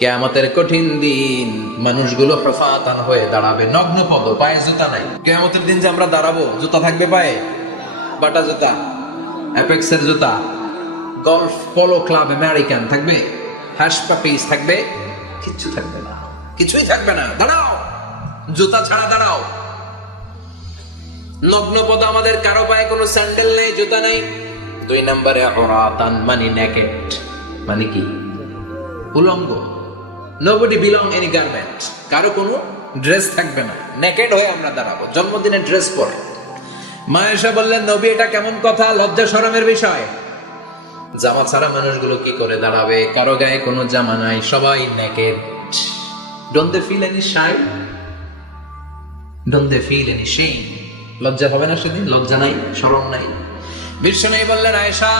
কিয়ামতের কঠিন দিন মানুষগুলো হুফাতান হয়ে দাঁড়াবে, নগ্ন পদ, পায়ে জুতা নাই। কিয়ামতের দিন যে আমরা দাঁড়াবো, জুতা থাকবে পায়ে? বাটা জুতা, অ্যাপেক্সের জুতা, গলফ পোলো ক্লাব আমেরিকান থাকবে, হ্যাশ পাপিস থাকবে? কিচ্ছু থাকবে না, কিছুই থাকবে না। দাঁড়াও, জুতা ছাড়া দাঁড়াও। নগ্ন পদ, আমাদের কারো পায়ে কোনো স্যান্ডেল নেই, জুতা নেই। 2 নম্বরে উরাতান মানে নেকেড, মানে কি? উলঙ্গ। Nobody belong any garment, কারো কোনো ড্রেস থাকবে না, নেকেড হয়ে আমরা দাঁড়াবো। জন্মদিনে ড্রেস পরে মা এসে বললেন, নবী এটা কেমন কথা, লজ্জা শরমের বিষয়। জামা ছাড়া মানুষগুলো কি করে দাঁড়াবে? কারো গায়ে কোনো জামা নাই, সবাই naked. Don't they feel any shy? Don't they feel any shame? লজ্জা হবে না সেদিন? লজ্জা নাই, শরম নাই। বিশ্বনবী বললেন, আয়েশা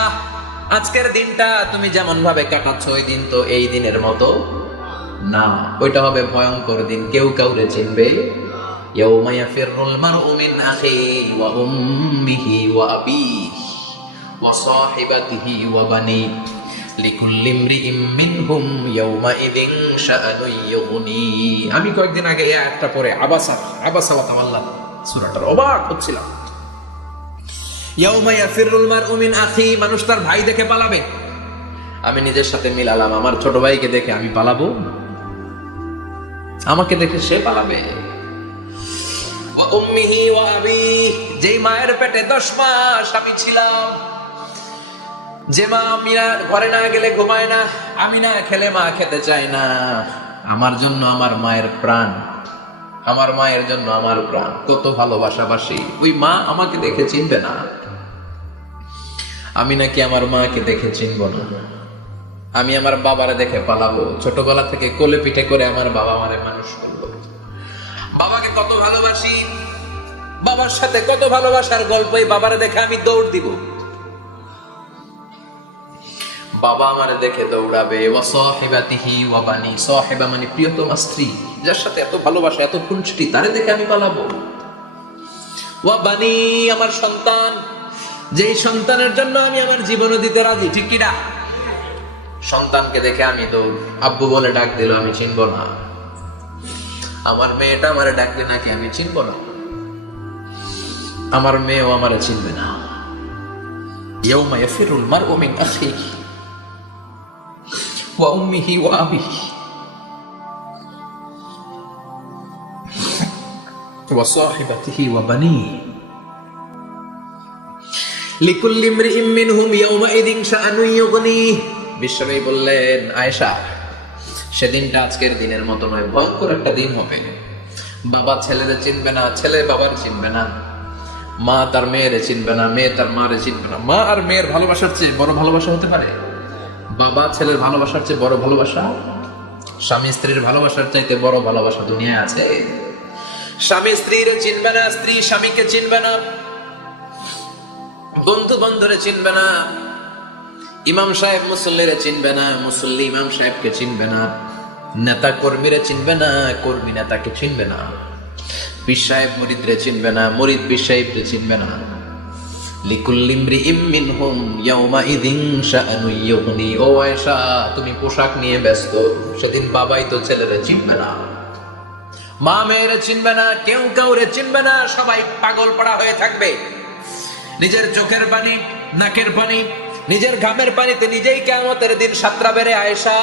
আজকের দিনটা তুমি যেমন ভাবে কাটাচ্ছ, ওই দিন তো এই দিনের মতো না, ওইটা হবে ভয়ঙ্কর দিন, কেউ কাউরে চিনবে। ইয়াউমা ইয়াফিরুল মারউ মিন আখিহি ওয়া উম্মিহি ওয়া আবিহি ওয়া সাহিবাতিহি ওয়া বানিহি লিকুল্লি ইমরিইম মিনহুম ইয়াউমা ইযিন শাআনুন ইউগনি। আমি কয়েকদিন আগে এই আয়াতটা পড়ে আবাসা ওয়া তাওয়াল্লা সূরাটার অবাক হচ্ছিলাম। ইয়াউমা ইয়াফিরুল মারউ মিন আখিহি, মানুষ তার ভাই দেখে পালাবে। আমি নিজের সাথে মিলালাম, আমার ছোট ভাইকে দেখে আমি পালাবো? আমাকে দেখে সে পালাবে। ওয়া উম্মিহি ওয়া আবিহি, যেই মায়ের পেটে 10 মাস আমি ছিলাম, যে মা আমিনা ঘরে না গেলে ঘুমায় না, আমি না খেলে মা খেতে চায় না, আমার জন্য আমার মায়ের প্রাণ, আমার মায়ের জন্য আমার প্রাণ, কত ভালোবাসাবাসী। ওই মা আমাকে দেখে চিনবে না, আমি নাকি আমার মাকে দেখে চিনব না। আমি আমার বাবারে দেখে পালাবো। ছোটবেলা থেকে কোলে পিঠে করে আমার বাবা আমারে মানুষ করলো, বাবাকে কত ভালোবাসি, বাবার সাথে কত ভালোবাসার গল্প, এই বাবারে দেখে আমি দৌড় দিব, বাবা আমারে দেখে দৌড়াবে। ওয়া সাহিবাতিহি ওয়া বানি, সাহিবা মানে প্রিয়তমা স্ত্রী, যার সাথে এত ভালোবাসা, এত খুনসুটি, তারে দেখে আমি পালাবো। ওয়া বানি, আমার সন্তান, যেই সন্তানের জন্য আমি আমার জীবনও দিতে রাজি, ঠিক কি না? সন্তানকে দেখে আমি দৌড়, আব্বু বলে ডাক দিল আমি চিনব না, আমার মেয়েটা আমারে ডাকলে নাকি আমি চিনব না, আমার মেয়েও আমারে চিনবে না। ইয়াউমা ইয়াফিরুল মারউ মিন আখিহি ওয়া উম্মিহি ওয়া আবিহি ওয়া সাহিবাতিহি ওয়া বানিহি লিকুল্লি ইমরিইম মিনহুম ইয়াউমা ইযিন শাআনুন ইউগনি। বিশ্বনবী বললেন, আয়েশা সেদিনটা আজকের দিনের মতো নয়, ভয়ঙ্কর একটা দিন হবে। বাবা ছেলেরে চিনবে না, ছেলে বাবার চিনবে না, মা তার মেয়েরে চিনবে না, মেয়ে তার মারে চিনবে না। মা আর মেয়ের ভালোবাসার চেয়ে বড় ভালোবাসা হতে পারে? বাবা ছেলের ভালোবাসার চেয়ে বড় ভালোবাসা? স্বামী স্ত্রীর ভালোবাসার চাইতে বড় ভালোবাসা দুনিয়ায় আছে? স্বামী স্ত্রীরে চিনবে না, স্ত্রী স্বামীকে চিনবে না, বন্ধু বান্ধবরে চিনবে না, ইমাম সাহেব মুসল্লিরে চিনবে না, মুসল্লি ইমাম সাহেবকে চিনবে না, নেতা কর্মীরে চিনবে না, কর্মী নেতাকে চিনবে না, পীর সাহেব মুরিদরে চিনবে না, মুরিদ পীর সাহেবরে চিনবে না। লিকুল্লি ইমরিইম মিনহুম ইয়াউমা ইযিন শাআনুন ইউগনি। ও আয়েশা, তুমি পোশাক নিয়ে ব্যস্ত, সেদিন বাবাই তো ছেলেরে চিনবে না, মা মেয়েরে চিনবে না, কেউ কাউরে চিনবে না, সবাই পাগল পড়া হয়ে থাকবে। নিজের চোখের পানি, নাকের পানি, নিজের ঘামের পানিতে নিজেই কিয়ামতের দিন সাতরা বেড়ে। আয়েশা,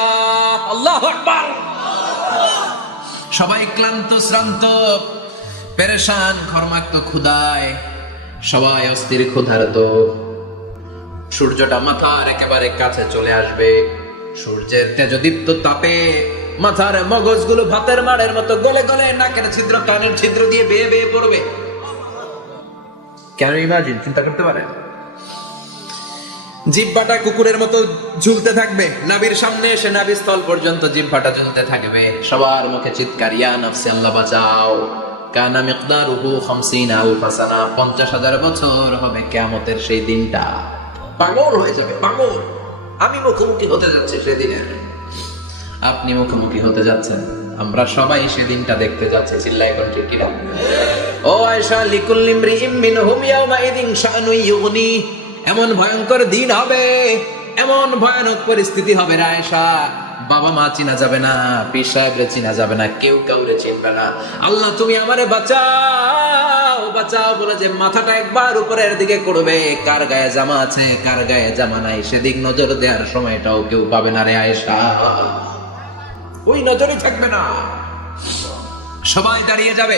আল্লাহু আকবার। সবাই ক্লান্ত শ্রান্ত, পেরেশান, ঘর্মাক্ত, ক্ষুধায়, সবাই অস্থির ক্ষুধার্ত। সূর্যটা মাথার একেবারে কাছে চলে আসবে, সূর্যের তেজদীপ্ত তাপে মাথার মগজগুলো ভাতের মাড়ের মতো গলে গলে নাকের ছিদ্র, কানের ছিদ্র দিয়ে বেয়ে বেয়ে পড়বে। কেন ইমাজিন, চিন্তা করতে পারেন? জিহ্বাটা কুকুরের মতো ঝুলতে থাকবে, নাভির সামনে এসে নাভিস্থল পর্যন্ত জিহ্বাটা ঝুলতে থাকবে। সবার মুখে চিৎকার, ইয়া নাফসি, আল্লাহ বাঁচাও। কানা মিকদারুহু 50 আলফা সানা, 50,000 বছর হবে কিয়ামতের সেই দিনটা। পাগল হয়ে যাবে, পাগল। আমি মুখোমুখি হতে যাচ্ছি সেদিনে, আপনি মুখোমুখি হতে যাচ্ছেন, আমরা সবাই সেদিনটা দেখতে যাচ্ছি। চিল্লায় কোন ঠিক কিনা? ও আয়েশা, লিকুল্লি ইমরিইম মিনহুম ইয়াউমা ইযিন শাআনুন ইউগনি। এমন ভয়ঙ্কর দিন হবে, এমন ভয়ানক পরিস্থিতি হবে আয়েশা, বাবা মা চিনা যাবে না, পীর সাহেবরে চিনা যাবে না, কেউ কাউরে চিনবে না। আল্লাহ তুমি আমারে বাঁচাও বাঁচাও বলে যে মাথাটা একবার উপরের দিকে করবে, কার গায়ে জামা আছে কার গায়ে জামা নাই সেদিক নজর দেওয়ার সময়টাও কেউ পাবে না রে আয়েশা, ওই নজরে থাকবে না, সবাই দাঁড়িয়ে যাবে।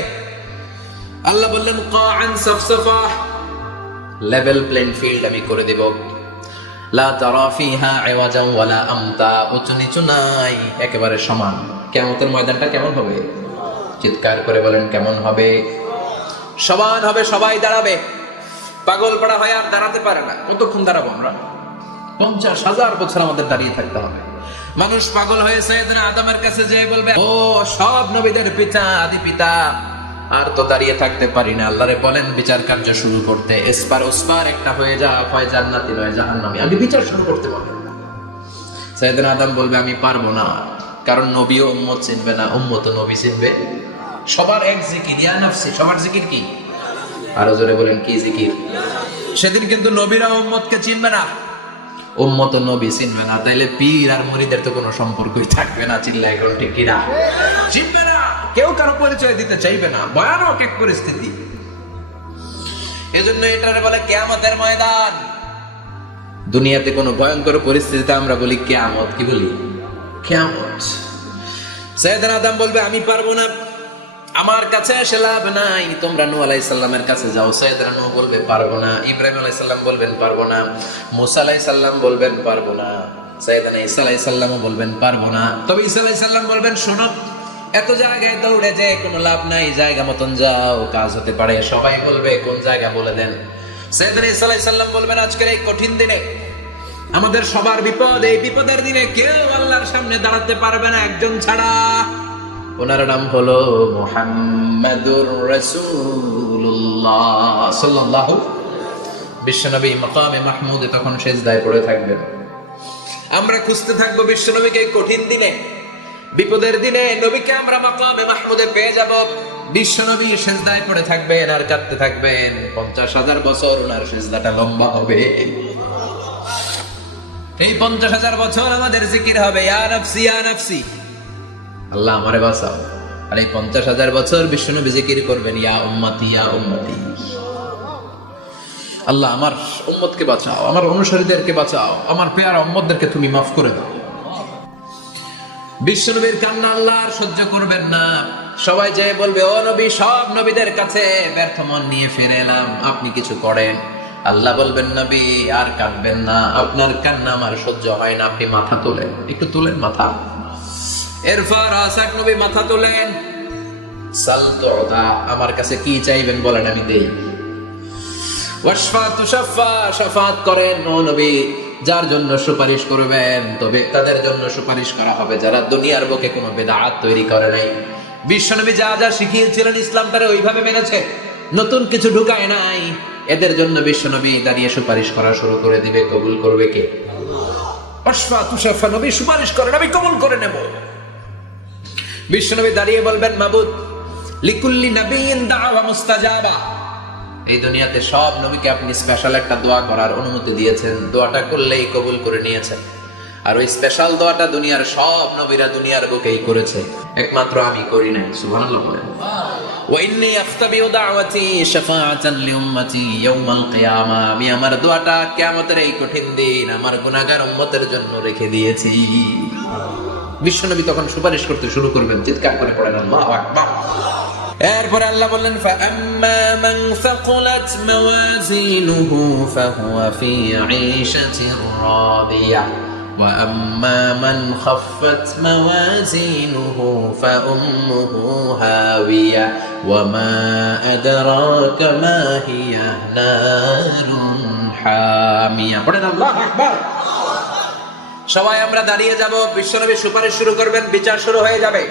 আল্লাহ বললেন কাআন সাফসাফা, লেভেল প্লেইং ফিল্ড আমি করে দেব, লা তারা ফিহা আওয়াজান ওয়ালা আমতা, উঁচু নিচু নাই, একেবারে সমান। কিয়ামতের ময়দানটা কেমন হবে? চিৎকার করে বলেন কেমন হবে? সমান হবে, সবাই দাঁড়াবে। পাগল পাড়া হয় আর দাঁড়াতে পারে না। কতক্ষণ দাঁড়াবো আমরা? 50,000 বছর আমাদের দাঁড়িয়ে থাকতে হবে। মানুষ পাগল হয়ে সাইয়েদনা আদমের কাছে যেয়ে বলবে, ও সব নবীদের পিতা আদি পিতা, আর তো দাঁড়িয়ে থাকতে পারি না, আল্লাহরে বলেন বিচার কার্য শুরু করতে। এসপার ওসপার একটা হয়ে যা, হয় জান্নাতি নয় জাহান্নামী, আমি বিচার শুরু করতে পারবো। সাইয়েদনা আদম বলবে আমি পারবো না, কারণ নবীও উম্মত চিনবে না, উম্মত নবী চিনবে। সবার এক জিকির, ইয়া নাফসি, সবার জিকির কি? আরো জোরে বলেন কি জিকির? সেদিন কিন্তু নবীরা উম্মতকে চিনবে না, উম্মত নবী চিনবে না, তাইলে পীর আর মুরিদের তো কোনো সম্পর্কই থাকবে না। চিল্লাই এখন ঠিক কিনা? চিনবে না, কেউ কারো পরিচয় দিতে চাইবে না, ভয়ানক এক পরিস্থিতি। এজন্য এটারে বলে কিয়ামতের ময়দান। দুনিয়াতে কোনো ভয়ঙ্কর পরিস্থিতিতে আমরা বলি কিয়ামত, কি বলি? কিয়ামত। সাইয়েদনা আদম বলবে আমি পারবো না, আমার কাছে এসে লাভ নাই, তোমরা নূহ আলাইহিস সালামের কাছে যাও। সাইয়েদনা নূহ বলবে পারবো না, ইব্রাহিম আলাইহিস সালাম বলবেন পারবো না, মুসা আলাইহিস সালাম বলবেন পারবো না, সাইয়েদনা ঈসা আলাইহিস সালামও বলবেন পারবো না। তবে ঈসা আলাইহিস সালাম বলবেন শোনো, এত জায়গায় দৌড়ে যে কোনো লাভ নাই, জায়গা মতন যাও, কাজ হতে পারে। সবাই বলবে কোন জায়গা বলে দেন। সাইয়েদনা ঈসা আলাইহিস সালাম বলবেন আজকের এই কঠিন দিনে আমাদের সবার বিপদ, এই বিপদের দিনে কেউ আল্লাহর সামনে দাঁড়াতে পারবে না একজন ছাড়া, ওনার নাম হলো মুহাম্মাদুর রাসূলুল্লাহ সাল্লাল্লাহু। বিশ্বনবী মাকামে মাহমুদে তখন সেজদায় পড়ে থাকবেন। আমরা খুঁজতে থাকবো বিশ্বনবীকে এই কঠিন দিনে, বিপদের দিনে নবীকে আমরা মাকামে মাহমুদে পেয়ে যাব। বিশ্বনবী সেজদায় পড়ে থাকবেন আর কাঁদতে থাকবেন। 50,000 বছর ওনার সেজদাটা লম্বা হবে। এই 50,000 বছর আমাদের জিকির হবে ইয়া নাফসি ইয়া নাফসি, আল্লাহ আমারে বাঁচাও। আর এই 50,000 বছর বিশ্বনবী জিকির করবেন ইয়া উম্মতি ইয়া উম্মতি, আল্লাহ আমার উম্মতকে বাঁচাও, আমার অনুসারীদেরকে বাঁচাও, আমার পেয়ারা উম্মতদেরকে তুমি মাফ করে দাও। বিশ্বনবীর কান্না আল্লাহ আর সহ্য করবেন না। সবাই যেয়ে বলবে ও নবী, সব নবীদের কাছে ব্যর্থ মন নিয়ে ফিরে এলাম, আপনি কিছু করেন। আল্লাহ বলবেন নবী আর কাঁদবেন না, আপনার কান্না আমার সহ্য হয় না, আপনি মাথা তোলেন, একটু তোলেন মাথা। এরপর আসাক নবী মাথা তোলেন, সাল তুতা, আমার কাছে কি চাইবেন বলেন আমি দেই। ওয়াশফা তুশাফা, শাফাত করেন ও নবী, যার জন্য সুপারিশ করবেন তবে তাদের জন্য সুপারিশ করা হবে যারা দুনিয়ার বুকে কোনো বিদআত তৈরি করে নাই। বিশ্বনবী যা যা শিখিয়েছিলেন ইসলামটারে ওইভাবে মেনেছে, নতুন কিছু ঢুকায় নাই। এদের জন্য বিশ্বনবী দাঁড়িয়ে সুপারিশ করা শুরু করে দিবে। কবুল করবে কে? ওয়াশফা তুশাফা, নবী সুপারিশ করেন, আমি কবুল করে নেব। বিশ্বনবী দাঁড়িয়ে বলবেন মাবুদ লিকুল্লি নবিয়্যিন দাওয়া মুস্তাজাবা, এই দুনিয়াতে সব নবীকে আপনি স্পেশাল একটা দোয়া করার অনুমতি দিয়েছেন, দোয়াটা করলেই কবুল করে নিয়েছেন। আর ওই স্পেশাল দোয়াটা দুনিয়ার সব নবীরা দুনিয়ার বুকেই করেছে, একমাত্র আমি করি নাই। সুবহানাল্লাহ বলেন। ওয়া ইন্নী আফতাবিউ দাওয়াতি শাফাআতান লিউম্মতি ইয়াউমাল কিয়ামা, আমি আমার দোয়াটা কিয়ামতের এই কঠিন দিন আমার গুনাহগার উম্মতের জন্য রেখে দিয়েছি। বিশ্বনবী তখন সুপারিশ করতে শুরু করবেন, চিৎকার করে পড়েন আল্লাহু আকবার। এরপর আল্লাহ বললেন ফাআম্মা মান সাকুলাত মাওয়াজিনুহু ফাহুয়া ফি ঈশাতির রাদিয়া ওয়া আম্মা মান খাফফাত মাওয়াজিনুহু ফাউম্মুহু হাওিয়া ওয়া মা আদরাকা মা হিয়া নারুন হামিয়া। পড়েন আল্লাহু আকবার। সবাই আমরা দাঁড়িয়ে যাব, বিশ্বনবী সুপারিশ শুরু করবেন, বিচার শুরু হয়ে যাবে।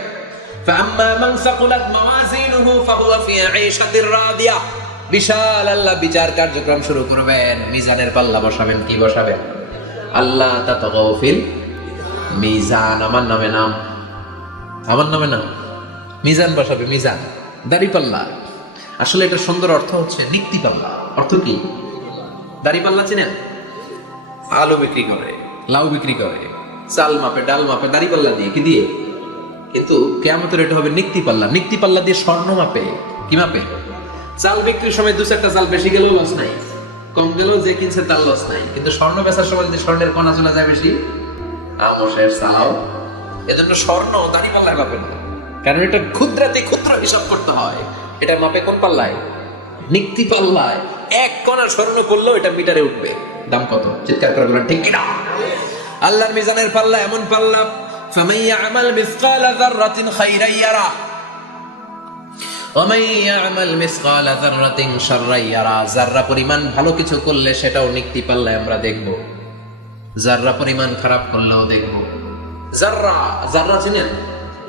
فأما من ثقلت موازينه فهو في عيشة راضية, বিশাল আল্লাহ বিচার কার্যক্রম শুরু করবেন। মিজানের পাল্লা বসাবেন, কি বসাবেন? আল্লাহ তাতাগাউ ফিল মিজান, আমার নামে নাম, আমার নামে নাম, মিজান বসাবে, মিজান দাড়ি পাল্লা। আসলে এটা সুন্দর অর্থ হচ্ছে নিক্তি পাল্লা। অর্থ কি? দাড়ি পাল্লা চিনেন? আলু বিক্রি করে, লাউ বিক্রি করে, চাল মাপে, ডাল মাপে, দাড়ি পাল্লা দিয়ে, কি দিয়ে? কিন্তু কিয়ামতের এটা হবে নিক্তি পাল্লা। নিক্তি পাল্লা দিয়ে স্বর্ণ মাপে। কি মাপে? চাল বিক্রির সময় দু চারটা চাল বেশি গেলেও লস নাই, কম গেলেও যে কিনছে তার লস নাই। কিন্তু স্বর্ণ বেচার সময় যদি স্বর্ণের কণা চলে যায় বেশি, আমশের চাও। এজন্য স্বর্ণ দাড়ি পাল্লায় মাপে না, কারণ এটা ক্ষুদ্রাতি ক্ষুদ্র হিসাব করতে হয়। এটা মাপে কোন পাল্লায়? নিক্তি পাল্লায়। এক কণা স্বর্ণ করলেও এটা মিটারে উঠবে। দাম কত? চিৎকার করে বলেন ঠিক কিনা? আল্লাহর মিজানের পাল্লা এমন পাল্লা, ফামান ইয়ামাল মিসকালা যাররাতিন খাইরান ইয়ারা ওয়া মান ইয়ামাল মিসকালা যাররাতিন শাররান ইয়ারা। যাররা পরিমাণ ভালো কিছু করলে সেটাও নিক্তি পাল্লায় আমরা দেখব, যাররা পরিমাণ খারাপ করলেও দেখব। যাররা, যাররা চিনেন?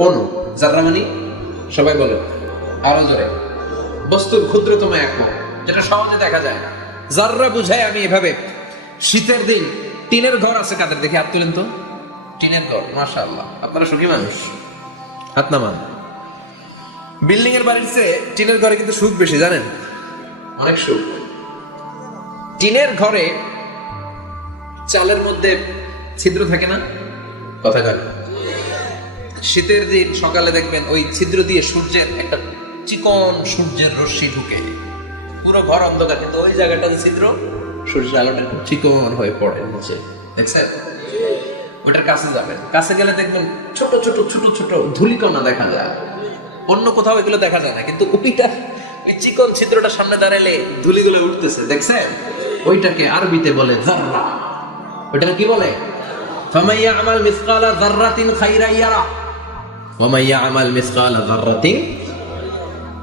অণু। যাররা মানে সবাই বলে আরো জোরে, বস্তুর ক্ষুদ্রতম একক, যেটা সহজে দেখা যায় না। যাররা বুঝায় আমি এভাবে, শীতের দিন টিনের ঘর আছে কাদের? দেখি হাত তুলেন তো। টিনের ঘর, মাশাআল্লাহ, আপনারা সুখী মানুষ, হাত নামান। বিল্ডিং এর বাড়ির চেয়ে টিনের ঘরে কিন্তু সুখ বেশি, জানেন? অনেক সুখ। টিনের ঘরে চালের মধ্যে ছিদ্র থাকে না? কথা বলেন। শীতের দিন সকালে দেখবেন ওই ছিদ্র দিয়ে সূর্যের একটা চিকন সূর্যের রশ্মি ঢুকে, পুরো ঘর অন্ধকার, কিন্তু ওই জায়গাটা ছিদ্র, সূর্যের আলোটা চিকন হয়ে পড়ে নিচে, দেখছেন? ওটার কাছে যাবেন, কাছে গেলে দেখবেন ছোট ছোট ছোট ছোট ধূলিকণা দেখা যায়। অন্য কোথাও এগুলো দেখা যায় না, কিন্তু ওইটা, ওই চিকন ছিদ্রটা সামনে দাঁড়ালে ধূলিগুলো উঠতেছে, দেখছেন? ওইটাকে আরবিতে বলে যাররা। ওইটাকে কি বলে? ফামান ইয়ামাল মিসকালা যাররাতিন খাইরান ইয়ারা ওয়া মান ইয়ামাল মিসকালা যাররাতিন।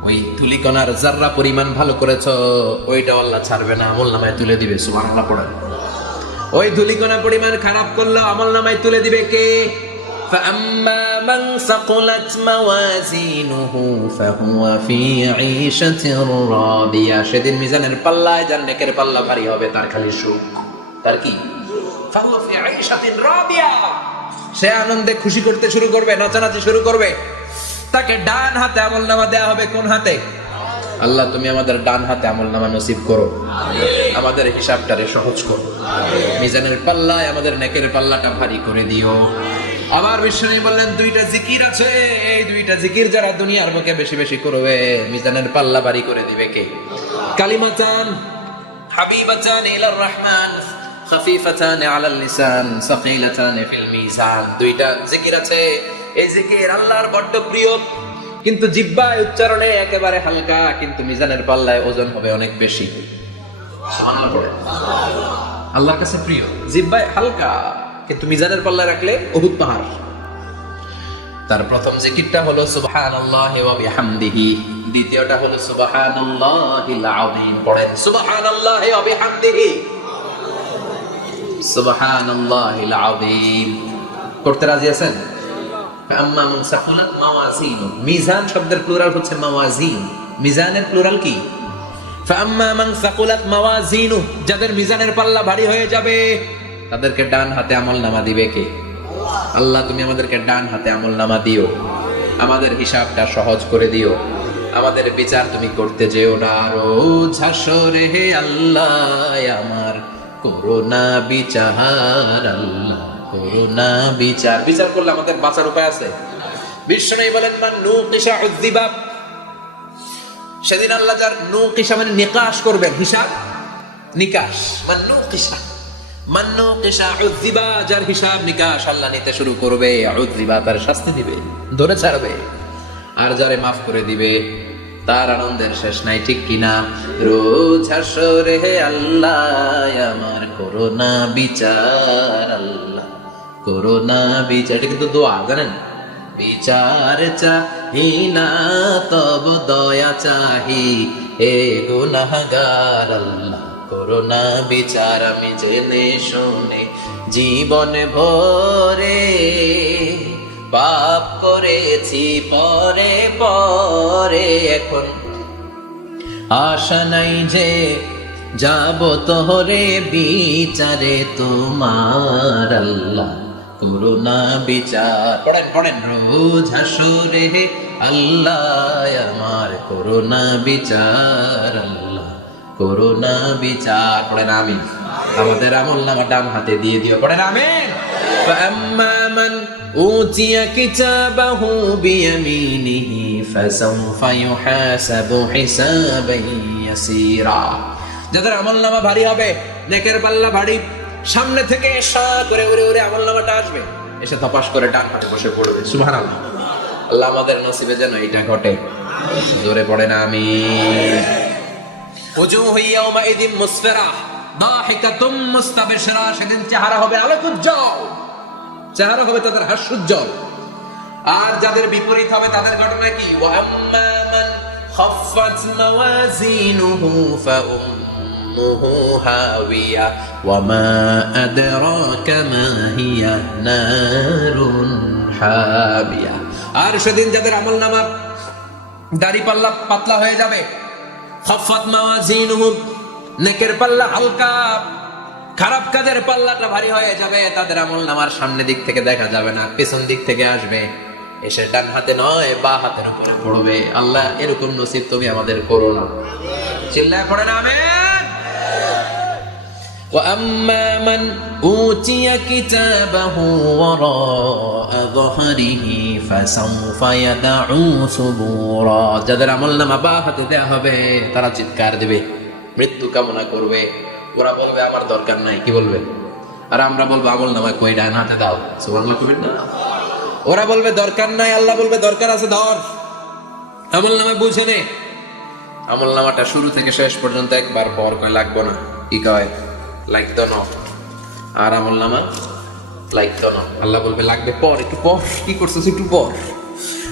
ওই ধূলিকণার যাররা পরিমাণ ভালো করেছো, ওইটা আল্লাহ ছাড়বে না, আমলনামায় তুলে দিবে। সুবহানাল্লাহ পড়েন। ওই ধূলিকণা পরিমাণ খারাপ করলে আমলনামায় তুলে দিবে কে? فأما من ثقلت موازينه فهو في عيشة راضية। সেদিন মিজানের পাল্লায় যার নেকের পাল্লা ভারী হবে, তার খালি সুখ। তার কি? فهو في عيشة راضية। সে আনন্দে খুশি করতে শুরু করবে, নাচানাচি শুরু করবে। তাকে ডান হাতে আমলনামা দেয়া হবে। কোন হাতে? আল্লাহ তুমি আমাদের ডান হাতে আমলনামা নসিব করো, আমাদের হিসাবটারে সহজ করো, মিজানের পাল্লায় আমাদের নেকের পাল্লাটা ভারী করে দিও। আবার বিশ্বনবী বললেন দুইটা জিকির আছে, এই দুইটা জিকির যারা দুনিয়ার বুকে বেশি বেশি করবে, মিজানের পাল্লা ভারী করে দিবে কে? কালিমাতান হাবিবাতান ইলার রহমান খাফিফাতান আলাল লিসান সাকিলাতান ফিল মিজান। দুইটা জিকির আছে, এই জিকির আল্লাহর বড় প্রিয়, কিন্তু জিহ্বায় উচ্চারণে একেবারে হালকা, কিন্তু মিজানের পাল্লায় ওজন হবে অনেক বেশি। সুবহানাল্লাহ পড়ে। আল্লাহর কাছে প্রিয়, জিহ্বায় হালকা, কিন্তু মিজানের পাল্লায় রাখলে উহুদ পাহাড়। তার প্রথম জিকিরটা হলো সুবহানাল্লাহি ওয়া বিহামদিহি, দ্বিতীয়টা হলো সুবহানাল্লাহিল আযীম। পড়েন সুবহানাল্লাহি ওয়া বিহামদিহি, সুবহানাল্লাহিল আযীম। করতে রাজি আছেন? আম্মা মান সাকুলাত মাওয়াজিনু, মিজান শব্দের প্লুরাল হচ্ছে মাওয়াজিন, মিজানের প্লুরাল কি? ফাআম্মা মান সাকুলাত মাওয়াজিনু, যাদের মিজানের পাল্লা ভারী হয়ে যাবে তাদেরকে ডান হাতে আমলনামা দিবে কে? আল্লাহ তুমি আমাদেরকে ডান হাতে আমলনামা দিও, আমাদের হিসাবটা সহজ করে দিও, আমাদের বিচার তুমি করতে যেও না। রোজ হাসরে হে আল্লাহ আমার করোনা বিচার, আল্লাহ করোনা বিচার। বিচার করলে আমাদের বাঁচার উপায় আছে। বিশ্বনবী বলেন মান নুকিশা উযযিবা, সেদিন আল্লাহ যার নুকিশা মানে নিকাশ করবেন, হিসাব নিকাশ, মান নুকিশা, মান নুকিশা উযযিবা, যার হিসাব নিকাশ আল্লাহ নিতে শুরু করবে, উযযিবা তার শাস্তি দিবে, ধরে ছাড়বে। আর যারে মাফ করে দিবে তার আনন্দের শেষ নাই, ঠিক কিনা? রোজ হাসরে হে আল্লাহ আমার করোনা বিচার, আল্লাহ করোনা বিচার। এটা কিন্তু দোয়া, জানেন? বিচার চাহি না তব দয়া চাহি, হে গুনাহগার আল্লাহ করোনা বিচার। আমি জেনে শুনে জীবন ভরে পাপ করেছি পরে পরে, এখন আশা নাই যে যাব তোরে বিচারে তোমার, আল্লাহ করোনা বিচার। পড়েন পড়েন, রোজ হাসরে হে আল্লাহ আমার করোনা বিচার, আল্লাহ করোনা বিচার। পড়েন আমিন। আমাদের আমলনামা ডান হাতে দিয়ে দিও, পড়েন আমিন। فأما من أوتي كتابه بيمينه فسوف يحاسب حسابا يسيرا যাদের আমলনামা ভারী হবে, নেকের পাল্লা ভারী, সামনে থেকে সা করে উড়ে উড়ে আমলনামাটা আসবে, এসে তপাস করে ডান হাতে বসে পড়বে। সুবহানাল্লাহ। আল্লাহ আমাদের নসিবে যেন এটা ঘটে। জোরে পড়ে না আমিন। ওজুহু ইয়াওমাইযিন মুসফিরা দাহিকাতুম মুস্তাবশিরা, সেদিন চেহারা হবে আলোকোজ্জ্বল, চেহারা হবে তাদের হাস্যোজ্জ্বল। আর যাদের বিপরীত হবে তাদের ঘটনা কি? ওয়া আম্মা মান খাফফাত মাওয়াজিনুহু ফাউম্মুহু হাওিয়া ওয়া মা আদরাকা মা হিয়া নারুন হাবিয়া। আর সেদিন যাদের আমলনামা দাড়ি পাল্লা পাতলা হয়ে যাবে, খাফফাত মাওয়াজিনুহু, নেকের পাল্লা হালকা, খারাপ কাজের পাল্লাটা ভারী হয়ে যাবে, তাদের আমলনামার সামনে দিক থেকে দেখা যাবে না, পেছন দিক থেকে আসবে, এসে ডান হাতে নয় বা হাতের উপরে পড়বে। আল্লাহ এরকম নসিব তুমি আমাদের করো না। চিল্লায় পড়ে না আমিন। وأما من أوتي كتابه وراء ظهره فسوف يدعو ثبورا, যাদের আমলনামা বা হাতে দেয়া হবে তারা চিৎকার দেবে, মৃত্যু কামনা করবে। ওরা বলবে আমার দরকার নাই, কি বলবে? আর আমরা বলবো আমলনামা কই, ডান হাতে দাও। সুবহানাল্লাহ কইবেন না? ওরা বলবে দরকার নাই, আল্লাহ বলবে দরকার আছে, ধর আমলনামা বুঝে নে। আমলনামাটা শুরু থেকে শেষ পর্যন্ত একবার পর কয় লাগবো না, কি কয়? লাগতো না। আর আমলনামা লাগতো না, আল্লাহ বলবে লাগবে পর, একটু পর, কি করছিস একটু পর।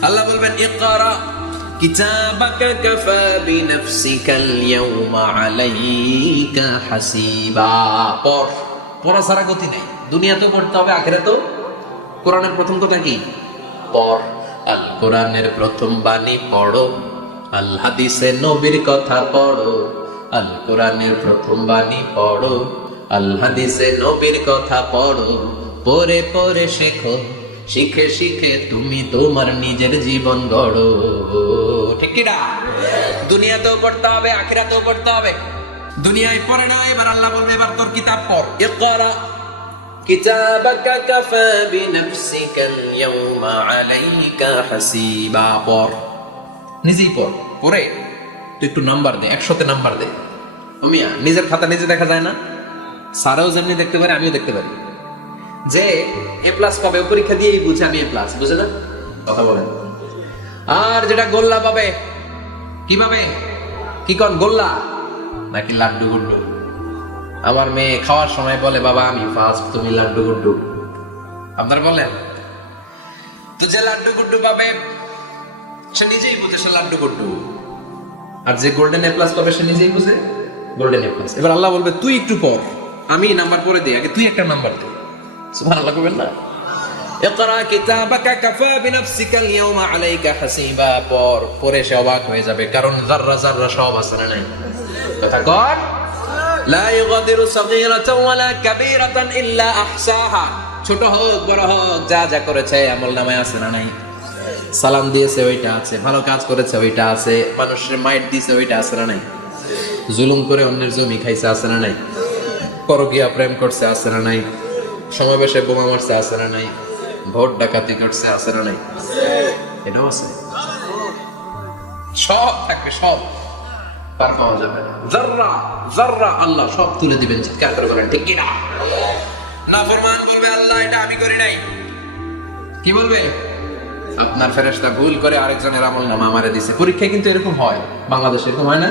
আল্লাহ বলবেন ইকরা কিতাবাকা কাফা বিনাফসিকাল ইয়াওমা আলাইকা হাসিবা, পর, পড়া ছাড়া গতি নেই। দুনিয়াতেও পড়তে হবে, আখিরাতেও। কোরআনের প্রথম কথা কি? পড়। আল কোরআনের প্রথম বাণী পড়ো, আল হাদিসে নবীর কথা পড়ো। আল কোরআনের প্রথম বাণী পড়ো, আল হাদিসে নবীর কথা পড়ো। পড়ে পড়ে শেখো, শিখে শিখে তুমি তোমার নিজের জীবন গড়ো। ঠিক কি না? দুনিয়াতেও পড়তে হবে, আখিরাতেও পড়তে হবে। দুনিয়ায় পড়ে না, এবার আল্লাহ বলবে এবার তোর কিতাব পড়। ইকরা কিতাবাকা কাফা বিনাফসিকাল ইয়াওমা আলাইকা হাসিবা, পড়, নিজেই পড়। পড়ে তুই একটু নাম্বার দে, 100তে নাম্বার দে। মিয়া নিজের খাতা নিজে দেখা যায় না? স্যারও যেমনি দেখতে পারে, আমিও দেখতে পারি। যে এ প্লাস পাবে ও পরীক্ষা দিয়েই বুঝে আমি এ প্লাস, বুঝে না? কথা বলেন। আর যেটা গোল্লা পাবে, কি পাবে? কি কোন গোল্লা নাকি লাড্ডু গুড্ডু? আমার মেয়ে খাওয়ার সময় বলে বাবা আমি ফার্স্ট, তুমি লাড্ডু গুড্ডু। আপনারা বলেন তো, যে লাড্ডু গুড্ডু পাবে সে নিজেই বুঝে সে লাড্ডু গুড্ডু, আর যে গোল্ডেন এ প্লাস পাবে সে নিজেই বুঝে গোল্ডেন এ প্লাস। এবার আল্লাহ বলবে তুই একটু পর, আমি নাম্বার পরে দিই, আগে তুই একটা নাম্বার দে। সুবহানাল্লাহ কইবেন না? ইকরা কিতাবাকা কাফা বিনাফসিকাল ইয়াওমা আলাইকা হাসিবা, পর। পরে সে অবাক হয়ে যাবে, কারণ যাররা যাররা সব আছে না নাই? কথা কর। লা ইগাদিরু সাগীরাতান ওয়ালা কাবীরাতান ইল্লা আহসাহা, ছোট হোক বড় হোক যা যা করেছে আমলনামায় আছে না নাই? সালাম দিয়েছে ওইটা আছে, ভালো কাজ করেছে ওইটা আছে, মানুষের মাইট দিয়েছে ওইটা আছে না নাই? জুলুম করে অন্যের জমি খাইছে আছে না নাই? পরকীয়া প্রেম করছে আছে না নাই? সমাবেশে বোমা মারছে আছে না নাই? ভোট ডাকাতি করছে আছে না নাই? এটাও আছে, সব থাকবে, সব পার পাওয়া যাবে না। যাররা যাররা আল্লাহ সব তুলে দিবেন, চিৎকার করে বলেন ঠিক কি না? নাফরমান বলবে আল্লাহ এটা আমি করি নাই। কি বলবে? আপনার ফেরেশতা ভুল করে আরেকজনের আমলনামা আমারে দিয়েছে। পরীক্ষায় কিন্তু এরকম হয়, বাংলাদেশে এরকম হয় না?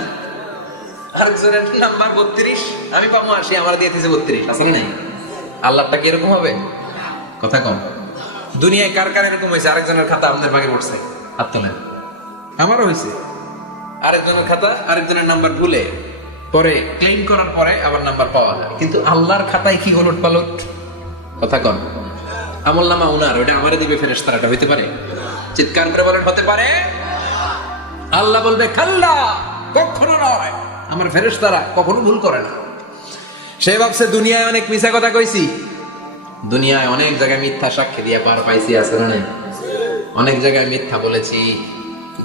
আরেকজনের নাম্বার 32, আমি পাবো 80, আমার দিয়ে দিয়েছে 32, আসলে নাই? আল্লাহটা কি এরকম হবে? কথা কম। দুনিয়ায় কার কার এরকম হয়েছে আরেকজনের খাতা আপনাদের ভাগে পড়ছে? হাত তোলেন। আমারও হয়েছে, আরেকজনের খাতা আরেকজনের নাম্বার ভুলে পরে ক্লেম করার পরে আবার নাম্বার পাওয়া যায়, কিন্তু আল্লাহর খাতায় কি হলট পালট? কথা কন। আমলনামা উনার, ওটা আমারে দিবে ফেরেশতারা, এটা হইতে পারে? চিৎকার করে বলেন হতে পারে? আল্লাহ বলবে খাল্লা, কখনো নয়, আমার ফেরেশতারা কখনো ভুল করে না। সে ভাবছে দুনিয়ায় অনেক মিথ্যা কথা কইছি, দুনিয়ায় অনেক জায়গায় মিথ্যা সাক্ষী দিয়ে পার পাইছি, আছে না নাই? অনেক জায়গায় মিথ্যা বলেছি,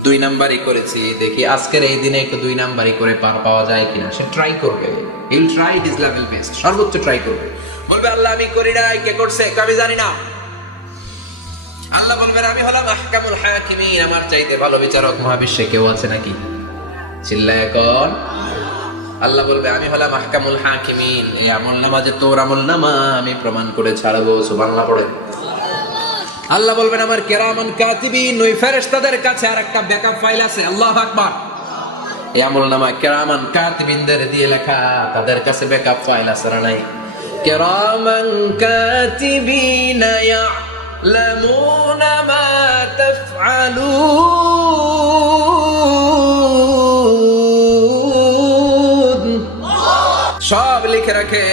2 নাম্বারই করেছি, দেখি আজকের এই দিনে একটু 2 নাম্বারই করে পার পাওয়া যায় কিনা। সে ট্রাই করবে, he will try his level best, সর্বোচ্চ ট্রাই করবে। বলবে আল্লাহ আমি করি নাই, কে করছে? আমি জানি না। আল্লাহ বলবেন আমি হলাম আহকামুল হাকিমিন, আমার চাইতে ভালো বিচারক মহাবিশ্বে কেউ আছে নাকি? চিল্লায় এখন। আল্লাহ বলবে আমি হলাম আহকামুল হাকিমিন, এই আমলনামা যে তোর আমলনামা আমি প্রমাণ করে ছাড়বো। সুবহানাল্লাহ পড়ে। আল্লাহ বলবেন আমার কিরামান কাতিবিন, ওই ফেরেশতাদের কাছে আরেকটা ব্যাকআপ ফাইল আছে। আল্লাহু আকবার। এই আমলনামা কিরামান কাতিবিনদের দিয়ে লেখা, তাদের কাছে ব্যাকআপ ফাইল আছে না নাই? কিরামান কাতিবিন ইয়ালামুনা মা তাফআলুন, সব লিখে রাখে।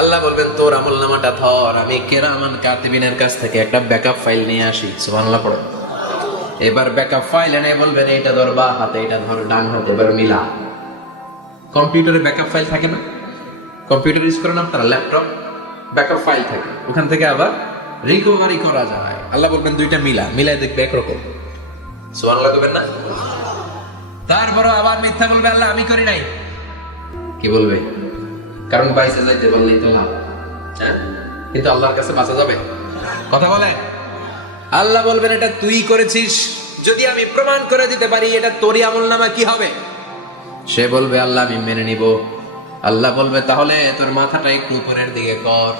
আল্লাহ বলবেন তোর আমলনামাটা ধর, আমি কিরামান কাতিবিনের কাছ থেকে একটা ব্যাকআপ ফাইল নিয়ে আসি। সুবহানাল্লাহ পড়ো। এবার ব্যাকআপ ফাইল এনে বলবেন এটা ধর বা হাতে, এটা ধর ডান হাতে, এবার মিলা। কম্পিউটারে ব্যাকআপ ফাইল থাকে না? কম্পিউটার ইউজ করেন আপনারা, ল্যাপটপ, ব্যাকআপ ফাইল থাকে, ওখান থেকে আবার রিকভারি করা যায়। আল্লাহ বলবেন দুইটা মিলাই দেখবে একরকম। সুবহানাল্লাহ বলবেন না? তারপরে আবার মিথ্যা বলবে আল্লাহ আমি করি নাই। কি বলবে? কারণ বাইসে যাইতে বললেই তো লাভ, কিন্তু আল্লাহর কাছে বাঁচা যাবে? কথা বলে। আল্লাহ বলবেন এটা তুই করেছিস, যদি আমি প্রমাণ করে দিতে পারি এটা তোরই আমলনামা, কি হবে? সে বলবে আল্লাহ আমি মেনে নিব। আল্লাহ বলবে তাহলে তোর মাথাটা একটু উপরের দিকে কর,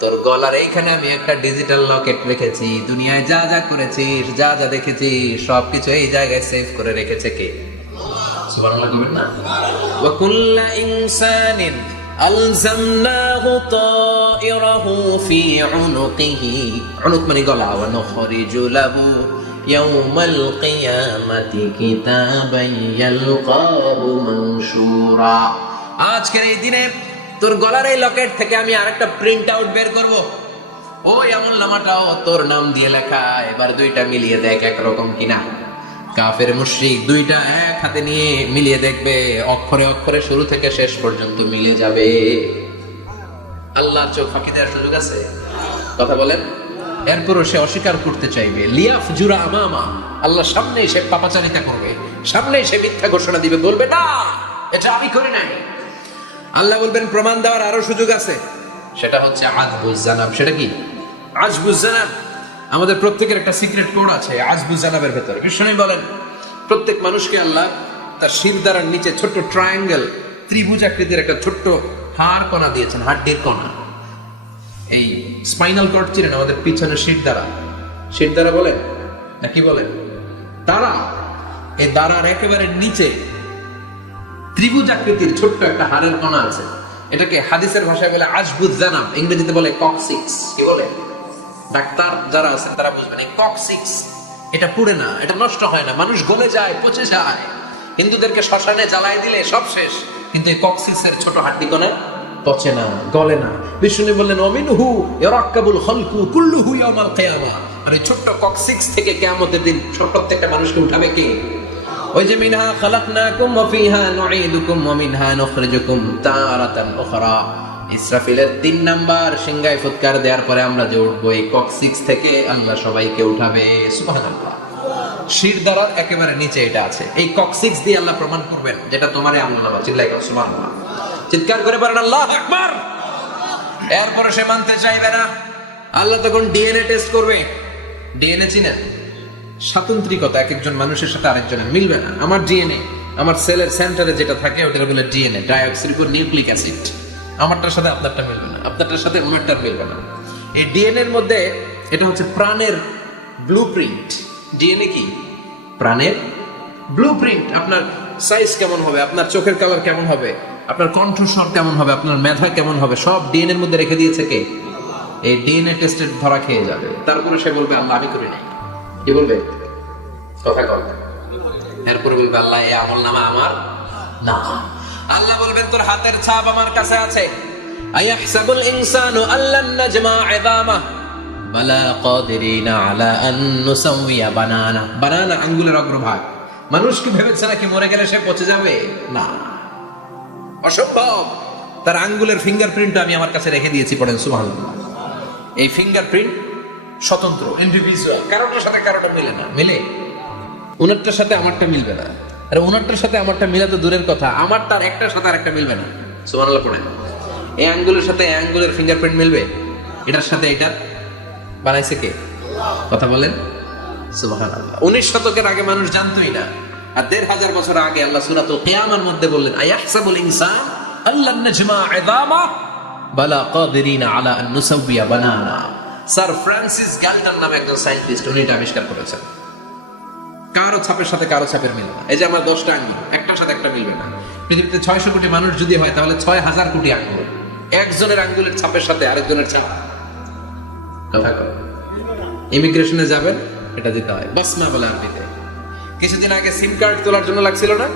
তোর গলার এইখানে আমি একটা ডিজিটাল লকেট রেখেছি, দুনিয়ায় যা যা করেছিস, যা যা দেখেছিস সবকিছু এই জায়গায় সেভ করে রেখেছে কে? সুবহানাল্লাহ বলবেন না? ওয়া কুল্লা ইনসানিন আলজামনাহু তায়রাহু ফি উনুকিহি, উনুক মানে গলা, ওয়া নুখরিজু লাহু ইয়াউমাল কিয়ামাতি কিতাবান ইয়ালকাহু মানশুরা। আজকের এই দিনে তোর গলার এই লকেট থেকে আমি আরেকটা প্রিন্ট আউট বের করব, ওই আমলনামাটাও তোর নাম দিয়ে লেখা। এবার দুইটা মিলিয়ে দেখ একরকম কিনা। কাফের মুশরিক দুইটা এক হাতে নিয়ে মিলিয়ে দেখবে, অক্ষরে অক্ষরে শুরু থেকে শেষ পর্যন্ত মিলে যাবে। আল্লাহর চোখ ফাঁকি দেওয়ার সুযোগ আছে? কথা বলেন। এরপরও সে অস্বীকার করতে চাইবে। লিয়াফ জুরা আমামা, আল্লাহ সামনে সে পাপাচারিতা করবে, সামনে সে মিথ্যা ঘোষণা দিবে, বলবে না এটা আমি করি নাই। আল্লাহ বলবেন প্রমাণ দেওয়ার আরো সুযোগ আছে, সেটা হচ্ছে আজবুজ জানাব। সেটা কি? আজবুজ জানাব। আমাদের প্রত্যেকের একটা সিক্রেট কোড আছে আজবুজ জানাবের ভেতরে। বিষ্ণু বলেন প্রত্যেক মানুষকে আল্লাহ তার শিরদাঁড়ার নিচে ছোট্ট ট্রায়াঙ্গেল, ত্রিভুজ আকৃতির একটা ছোট্ট হাড় কণা দিয়েছেন, হাড্ডির কণা। এই স্পাইনাল কর্ড চিনেন, আমাদের পিছনে শিরদাঁড়া বলেন নাকি বলেন? তারা এই দাঁড়ার একেবারে নিচে ত্রিভুজ আকৃতির ছোট্ট একটা হাড়ের কণা আছে। এটাকে হাদিসের ভাষায় বলে আজবুজ জানাব, ইংরেজিতে বলে ককসিক্স। কি বলে? ডাক্তার যারা আছেন তারা বুঝবেন এই ককসিক্স, এটা পুড়ে না, এটা নষ্ট হয় না, মানুষ গলে যায়, পচে যায়। হিন্দুদেরকে শ্মশানে জ্বালাই দিলে সব শেষ, কিন্তু এই ককসিক্সের ছোট হাড্ডি কণা পচে না, গলে না। বিষ্ণু বললেন ওমিনহু ইয়ারাক্কাবুল খালকু কুল্লুহু ইয়াউমাল কিয়ামা, মানে ছোট্ট ককসিক্স থেকে কিয়ামতের দিন প্রত্যেকটা মানুষকে উঠাবে কে? ওই যে মিনহা খালাকনাকুম ওয়া ফিহা নুঈদুকুম ওয়া মিনহা নুখরিজুকুম তারাতান উখরা। ইসরাফিলের 3 নাম্বার সিংহায় ফুৎকার দেওয়ার পরে আমরা যে উঠবো, এই ককসিক্স থেকে আল্লাহ সবাইকে উঠাবে। সুবহানাল্লাহ। শিরদাঁড়ার একেবারে নিচে এটা আছে। এই ককসিক্স দিয়ে আল্লাহ প্রমাণ করবেন যেটা তোমারই আমলনামা। চিল্লায় কও সুবহানাল্লাহ, চিৎকার করে বলেন আল্লাহু আকবার। এরপরে সে মানতে চাইবে না। আল্লাহ তখন ডিএনএ টেস্ট করবে। ডিএনএ চিনেন? স্বাতন্ত্রিকতা, এক একজন মানুষের সাথে আরেকজনের মিলবে না। আমার ডিএনএ, আমার সেলের সেন্টারে যেটা থাকে ওটা বলে ডিএনএ, ডাইঅক্সিরিবো নিউক্লিক অ্যাসিড। আমারটার সাথে আপনারটা মিলবে না, আপনারটার সাথে ওনারটার মিলবে না। এই ডিএনএ এর মধ্যে এটা হচ্ছে প্রাণের ব্লুপ্রিন্ট। ডিএনএ কি? প্রাণের ব্লুপ্রিন্ট। আপনার সাইজ কেমন হবে, আপনার চোখের কালার কেমন হবে, আপনার কণ্ঠস্বর কেমন হবে, আপনার মেধা কেমন হবে, সব ডিএনএ এর মধ্যে রেখে দিয়েছে কে? এই ডিএনএ টেস্টের ধরা খেয়ে যাবে। তারপরে সে বলবে আল্লাহ আমি করি নাই। কি বলবে? কথা কর। এরপরে বলবে আল্লাহ এই আমলনামা আমার না। আল্লাহ বলবেন তোর হাতের ছাপ আমার কাছে আছে। আয়াহসাবুল ইনসানু আল্লান নাজমা ইযামা বালা কাদিরিনা আলা আন নুসাওয়িয়া বানানা। বানানা আঙ্গুলের অগ্রভাগ। মানুষ কি ভেবেছে নাকি মরে গেলে সে পচে যাবে? না, অসম্ভব। তার আঙ্গুলের ফিঙ্গারপ্রিন্ট আমি আমার কাছে রেখে দিয়েছি। পড়েন সুবহানাল্লাহ। এই ফিঙ্গারপ্রিন্ট স্বতন্ত্র, ইন্ডিভিজুয়াল, কারোটার সাথে কারোটা মিলে না। মিলে উনারটার সাথে আমারটা মিলবে না, আর উনারটার সাথে আমারটা মিলা তো দূরের কথা, আমারটার একটার সাথে আরেকটা মিলবে না। সুবহানাল্লাহ পড়েন। এই আঙ্গুলের সাথে এই আঙ্গুলের ফিঙ্গারপ্রিন্ট মিলবে? এটার সাথে এটার বানাইছে কে? কথা বলেন সুবহানাল্লাহ। 19 শতকের আগে মানুষ জানতোই না, আর 1500 বছর আগে আল্লাহ সূরাতুল কিয়ামার মধ্যে বললেন, আয়াহসাবুল ইনসান আল্লান নাজমা ইযামা বালা কাদিরিনা আলা আন নুসাওয়িয়া বানানা। স্যার ফ্রান্সিস গ্যালটন নামে একজন সায়েন্টিস্ট, উনি এটা আবিষ্কার করেছেন। কারো ছাপের সাথে কারো ছাপের মিলে না। এই যে আমার 10টা আঙ্গুল, একটার সাথে একটা মিলবে না। পৃথিবীতে 600 কোটি মানুষ যদি হয়, তাহলে 6000 কোটি আঙ্গুল, একজনের আঙ্গুলের ছাপের সাথে আরেকজনের ছাপ কথা কয়। ইমিগ্রেশনে যাবেন, এটা দিতে হয় বাসমা বলে আরবিতে। কিছুদিন আগে সিম কার্ড তোলার জন্য লাগছিল না,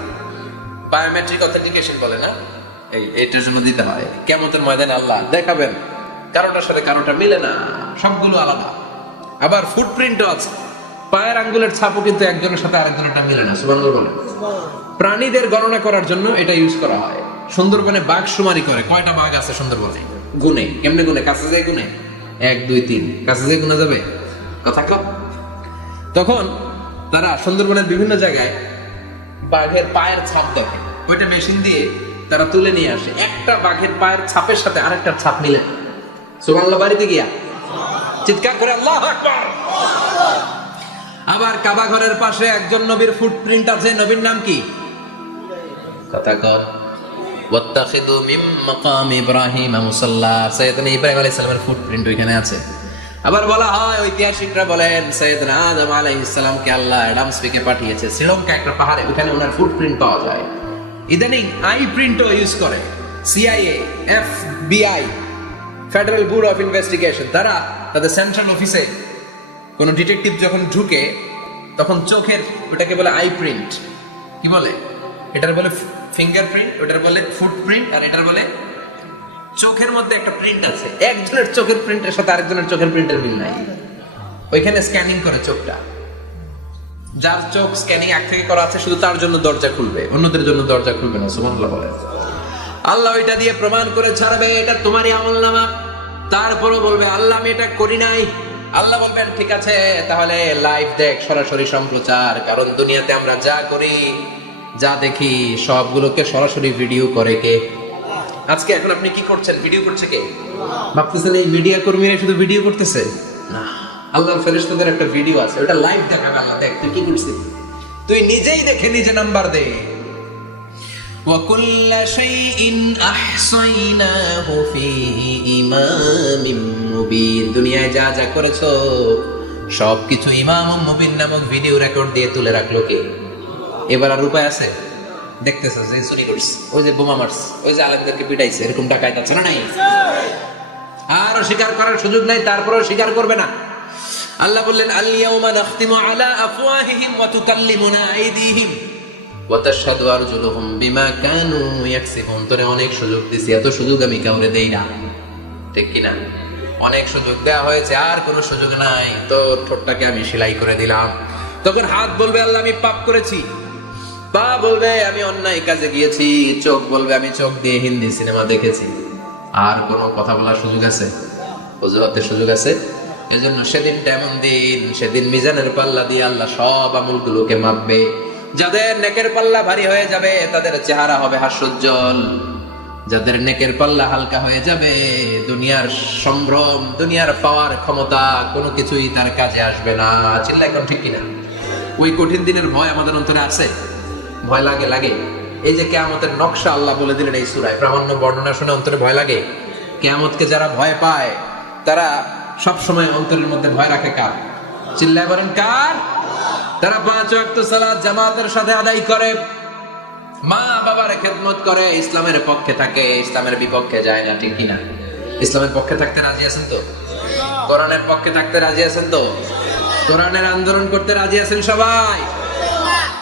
বায়োমেট্রিক অথেন্টিকেশন বলে না, এইটার জন্য দিতে হয়। কিয়ামতের ময়দানে আল্লাহ দেখাবেন কারোটার সাথে কারোটা মিলে না, সবগুলো আলাদা। আবার ফুটপ্রিন্টও আছে, পায়ের আঙ্গুলের ছাপও কিন্তু একজনের সাথে আরেকজনেরটা মিলে না। সুবহানাল্লাহ বলেন। প্রাণীদের গণনা করার জন্য এটা ইউজ করা হয়। সুন্দরবনে বাঘ শুমারি করে, কয়টা বাঘ আছে সুন্দরবনে গুনে, কেমনে গুনে? কাছে যায় গুনে, 1 2 3, কাছে যায় গুনা যাবে কথা কম। তখন তারা সুন্দরবনের বিভিন্ন জায়গায় বাঘের পায়ের ছাপ দেখে, ওইটা মেশিন দিয়ে তারা তুলে নিয়ে আসে। একটা বাঘের পায়ের ছাপের সাথে আরেকটার ছাপ মিলে। সুবহানাল্লাহ। বাড়িতে গিয়া চিৎকার করে আল্লাহু আকবার। আবার কাবা ঘরের পাশে একজন নবীর ফুটপ্রিন্ট আছে, নবীর নাম কি? কথা কর। ওয়াত্তাখিযু মিন মাকাম ইব্রাহিম মুসাল্লা, সাইয়েদনা ইব্রাহিম আলাইহিস সালামের ফুটপ্রিন্ট ওইখানে আছে। আবার বলা হয়, ঐতিহাসিকরা বলেন, সাইয়েদনা আদম আলাইহিস সালামকে আল্লাহ অ্যাডামস পেকে পাঠিয়েছে শ্রীলঙ্কা একটা পাহাড়ে, ওখানে ওনার ফুটপ্রিন্ট পাওয়া যায়। ইদানিং আই প্রিন্টও ইউজ করে CIA, FBI, federal bureau of investigation. তারা তাদের সেন্ট্রাল অফিসে কোন ডিটেকটিভ যখন ঢুকে, তখন চোখের, ওটাকে বলে আই প্রিন্ট, কি বলে? এটার বলে ফিঙ্গারপ্রিন্ট, ওটার বলে ফুটপ্রিন্ট, আর এটার বলে চোখের মধ্যে একটা প্রিন্ট আছে। একজনের চোখের প্রিন্টের সাথে আরেকজনের চোখের প্রিন্টের মিল নাই। ওইখানে স্ক্যানিং করে চোখটা। যার চোখ স্ক্যানিং আগ থেকে করা আছে, শুধু তার জন্য দরজা খুলবে, অন্যদের জন্য দরজা খুলবে না। সুবহানাল্লাহ বলে। আল্লাহ ওইটা দিয়ে প্রমাণ করে ছাড়বে এটা তোমারই আমলনামা। তারপরও বলবে আল্লাহ আমি এটা করি নাই। আল্লাহ বলবেন ঠিক আছে, তাহলে লাইভ দেখ, সরাসরি সম্প্রচার। কারণ দুনিয়াতে আমরা যা করি, যা দেখি, সবগুলোকে সরাসরি ভিডিও করে কে? আজকে এখন আপনি কি করছেন? ভিডিও করছে কে? ভাবতেছেন এই মিডিয়া কর্মীরা শুধু ভিডিও করতেছে? না, আল্লাহর ফেরেশতাদের একটা ভিডিও আছে, ওটা লাইভ দেখাবে। আল্লাহ দেখ তুই কি করছিস, তুই নিজেই দেখে নিজে নাম্বার দে। ওয়া কুল্লা শাইইন আহসাইনাহু ফি ইমামিম মুবিন। দুনিয়ায় যা যা করেছো সবকিছু ইমামুম মুবিন নামক ভিডিও রেকর্ড দিয়ে তুলে রাখলো কে? এবার আর উপায় আছে? দেখতেছ যে চুরি করছে, ওই যে বোমা মারছে, ওই যে আলেমদেরকে পিটাইছে, এরকম ডাকাইত আছে না নাই? আর স্বীকার করার সুযোগ নাই, তারপরেও স্বীকার করবে না। আল্লাহ বললেন আল ইয়াউমা নাখতিমু আলা আফওয়াহিহিম ওয়া তুকাল্লিমুনা আইদিহিম ওয়া তাশহাদু আরজুলুহুম বিমা কানু ইয়াকসিবুন। তোরে অনেক সুযোগ দিছি, এত সুযোগ আমি কাউরে দেই না, ঠিক কি না? অনেক সুযোগ দেওয়া হয়েছে, আর কোনো সুযোগ নাই। তো ঠোঁটটাকে আমি সেলাই করে দিলাম। তখন হাত বলবে আল্লাহ আমি পাপ করেছি, পা বলবে আমি অন্যায় কাজে গিয়েছি, চোখ বলবে আমি চোখ দিয়ে হিন্দি সিনেমা দেখেছি। আর কোনো কথা বলার সুযোগ আছে? অজুহাতের সুযোগ আছে? এজন্য সেদিনটা এমন দিন, সেদিন মিজানের পাল্লা দিয়ে আল্লাহ সব আমলগুলোকে মাপবে। যাদের নেকের পাল্লা ভারী হয়ে যাবে, তাদের চেহারা হবে হাস্যোজ্জ্বল। যাদের নেকের পাল্লা হালকা হয়ে যাবে, দুনিয়ার সম্ভ্রম, দুনিয়ার পাওয়ার ক্ষমতা কোনো কিছুই তার কাজে আসবে না। চিল্লা এখন ঠিক কিনা? ওই কঠিন দিনের ভয় আমাদের অন্তরে আছে? ভয় লাগে? লাগে। এই যে কিয়ামতের নকশা আল্লাহ বলে দিলেন এই সূরায়, প্রামাণ্য বর্ণনা শুনে অন্তরে ভয় লাগে? কিয়ামতকে যারা ভয় পায়, তারা সব সময় অন্তরের মধ্যে ভয় রাখে কার? চিল্লায় বলেন কার? তারা 5 ওয়াক্ত সালাত জামাতের সাথে আদায় করে, মা বাবার খেদমত করে, ইসলামের পক্ষে থাকে, ইসলামের বিপক্ষে যায় না, ঠিক কিনা? ইসলামের পক্ষে থাকতে রাজি আছেন তো? কোরআনের পক্ষে থাকতে রাজি আছেন তো? কোরআনের আন্দোলন করতে রাজি আছেন সবাই?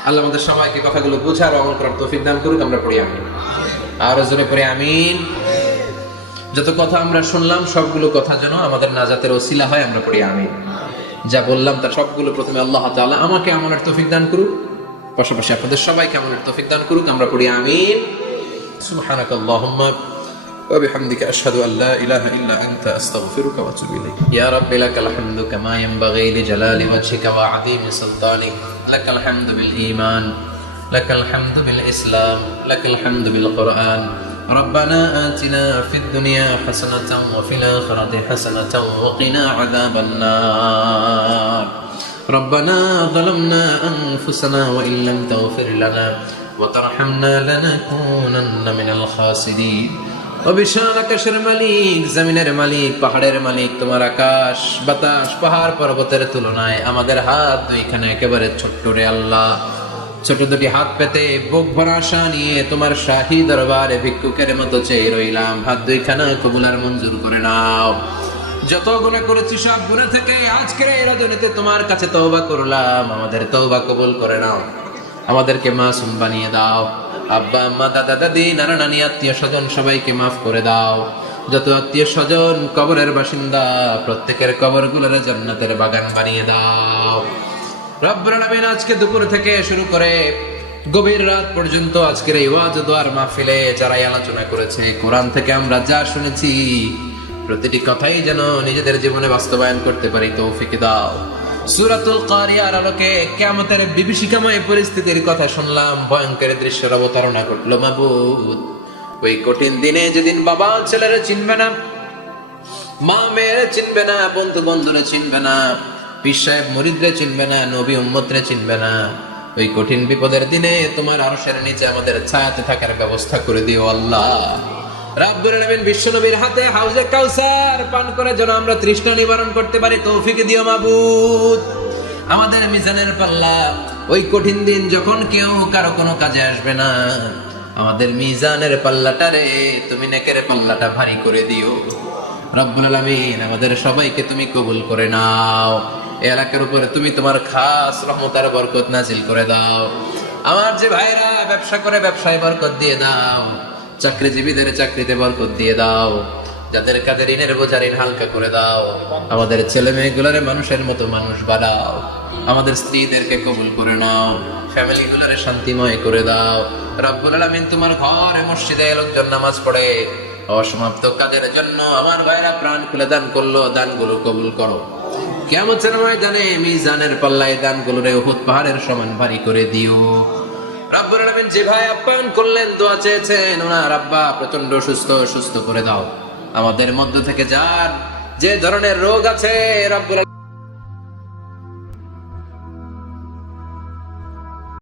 আল্লাহ আমাদের সবাইকে কথাগুলো বোঝার ও আমল করার তৌফিক দান করুক। আমরা পড়ি আমিন। আর জোরে পড়ি আমিন। যত কথা আমরা শুনলাম, সবগুলো কথা যেন আমাদের নাজাতের ওসিলা হয়, আমরা পড়ি আমিন। যা বললাম তার সবগুলো প্রথমে আল্লাহ তাআলা আমাকে আমলের তৌফিক দান করুক, পাশাপাশি আপনাদের সবাইকে আমলের তৌফিক দান করুক। আমরা পড়ি আমিন। সুবহানাকাল্লাহুম্মা ওয়া বিহামদিকা আশহাদু আল লা ইলাহা ইল্লা আনতা আস্তাগফিরুকা ওয়া আতুবু ইলাইক। ইয়া রাব্বি লাকাল হামদু কামা ইয়ানবাগি লিজালালি ওয়াজহিকা ওয়া আযীমি সুলতানিক। লাকাল হামদু বিল ঈমান, লাকাল হামদু বিল ইসলাম, লাকাল হামদু বিল কুরআন, ربنا آتنا في الدنيا حسنة وفي الآخرة حسنة وقنا عذاب النار ربنا ظلمنا أنفسنا وإن لم تغفر لنا وترحمنا لنكونن من الخاسرين অবিশাল আকাশের মালিক, জমিনের মালিক, পাহাড়ের মালিক, তোমার আকাশ বাতাস পাহাড় পর্বতের তুলনায় আমাদের হাত দুইখানে একেবারে ছোট্ট রে আল্লাহ। ছোট দুটি হাত পেতে বুক ভরা আশা নিয়ে তোমার শাহী দরবারে ভিক্ষুকের মতো চেয়ে রইলাম। হাত দুইখানা কবুল আর মঞ্জুর করে নাও। যত গুনাহ করেছি সব গুনাহ থেকে আজকের এই রজনীতে তোমার কাছে তওবা করলাম, আমাদের তওবা কবুল করে নাও, আমাদেরকে মাসুম বানিয়ে দাও। আব্বা আম্মা দাদা দাদি নানা নানি আত্মীয় স্বজন সবাইকে মাফ করে দাও। যত আত্মীয় স্বজন কবরের বাসিন্দা প্রত্যেকের কবরগুলোর জান্নাতের বাগান বানিয়ে দাও। রব্বুল আলামিন আজকে দুপুর থেকে শুরু করে গভীর রাত পর্যন্ত আজকের এই ওয়াজ দোয়ার মাহফিলে যারা আলোচনা করেছে, কোরআন থেকে আমরা যা শুনেছি প্রতিটি কথাই যেন নিজেদের জীবনে বাস্তবায়ন করতে পারি তৌফিক দাও। সূরাতুল কারিয়ার আলোকে কিয়ামতের বিভীষিকাময় পরিস্থিতির কথা শুনলাম, ভয়ঙ্কর দৃশ্যের অবতারণা ঘটলো মাবুদ। ওই কঠিন দিনে যেদিন বাবা ছেলেরা চিনবে না, মা মেয়েরা চিনবে না, বন্ধু বন্ধুরা চিনবে না, পীর সাহেব মুরিদরা চিনবে না, নবী উম্মতরা চিনবে না, ওই কঠিন বিপদের দিনে তোমার আরশের নিচে আমাদের ছায়াতে থাকার ব্যবস্থা করে দিও আল্লাহ। রাব্বুল আলামিন বিশ্ব নবীর হাতে হাউজে কাউসার পান করে যেন আমরা তৃষ্ণা নিবারণ করতে পারি তৌফিক দিও মাবুদ। আমাদের মিজানের পাল্লা ওই কঠিন দিন যখন কেউ কারো কোনো কাজে আসবে না, আমাদের মিজানের পাল্লাটারে তুমি নেকের পাল্লাটা ভারী করে দিও রব্বুল আলামিন। আমাদের সবাইকে তুমি কবুল করে নাও। এই এলাকার উপরে তুমি তোমার খাস রহমত আর বরকত নাজিল করে দাও। আমার যে ভাইরা ব্যবসা করে ব্যবসায় বরকত দিয়ে দাও, চাকরিজীবীদের চাকরিতে বরকত দিয়ে দাও, যাদের কাছে ঋণের বোঝা ঋণ হালকা করে দাও। আমাদের ছেলে মেয়েগুলোরে মানুষের মতো মানুষ বানাও। আমাদের স্ত্রীদেরকে কবুল করে নাও, ফ্যামিলি গুলোরে শান্তিময় করে দাও রব্বুল আলামিন। তোমার ঘরে মসজিদে লোকজন নামাজ পড়ে, অসমাপ্ত কাজের জন্য আমার ভাইরা প্রাণ খুলে দান করলো, দানগুলো কবুল করো। কিয়ামতের ময়দানে মিজানের পাল্লায় দানগুলোরে উহুদ পাহাড়ের সমান ভারী করে দিও রব্বুল আলামিন। যে ভাই আপ্যায়ন করলেন, দোয়া চেয়েছেন, ওনার আব্বা প্রচন্ড সুস্থ করে দাও। আমাদের মধ্য থেকে যার যে ধরনের রোগ আছে রব্বুল